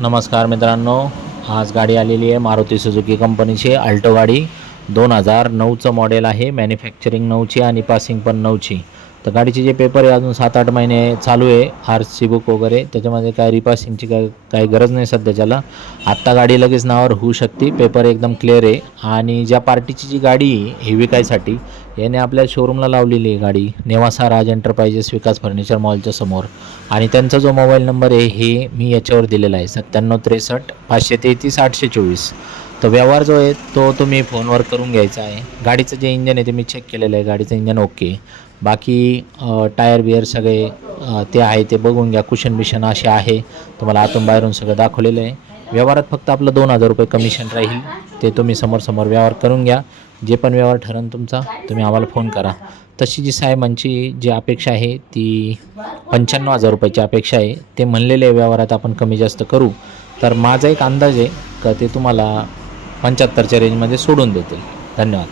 नमस्कार मित्रांनो आज गाडी आलेली आहे मारुती सुजुकी कंपनीची अल्टो गाडी. दोन हजार नऊचं मॉडेल आहे मॅन्युफॅक्चरिंग नऊची आणि पासिंग पण नऊची. तर गाडीचे जे पेपर आहे अजून सात आठ महिने चालू आहे आर सी बुक वगैरे. त्याच्यामध्ये काय रिपासिंगची काय काही गरज नाही सध्याच्याला आत्ता गाडी लगेच नावावर होऊ शकते. पेपर एकदम क्लिअर आहे. आणि ज्या पार्टीची जी गाडी आहे ही विकायसाठी याने आपल्या शोरूमला लावलेली आहे गाडी. नेवासा राज एंटरप्राइजेस विकास फर्निचर मॉलच्या समोर. आणि त्यांचा जो मोबाईल नंबर आहे हे मी याच्यावर दिलेला आहे. सत्त्याण्णव त्रेसष्ट पाचशे तेहतीस आठशे चोवीस. तर व्यवहार जो आहे तो तुम्ही फोनवर करून घ्यायचा आहे. गाडीचं जे इंजन आहे ते मी चेक केलेलं आहे. गाडीचं इंजन ओके बाकी टायर बियर सगळे ते आहे ते बघून घ्या. कुशन बिशन असे आहे. तुम्हाला आतून बाहेरून सगळं दाखवलेलं आहे. व्यवहारात फक्त आपलं दोन हजार रुपये कमिशन राहील. ते तुम्ही समोर समोर व्यवहार करून घ्या. जे पण व्यवहार ठरन तुमचा तुम्ही आम्हाला फोन करा. तशी जी साहेबांची जी अपेक्षा आहे ती पंच्याण्णव हजार रुपयाची अपेक्षा आहे. ते म्हणलेले व्यवहारात आपण कमी जास्त करू. तर माझा एक अंदाज आहे का ते तुम्हाला पंच्याहत्तरच्या रेंजमध्ये सोडून देतील. धन्यवाद.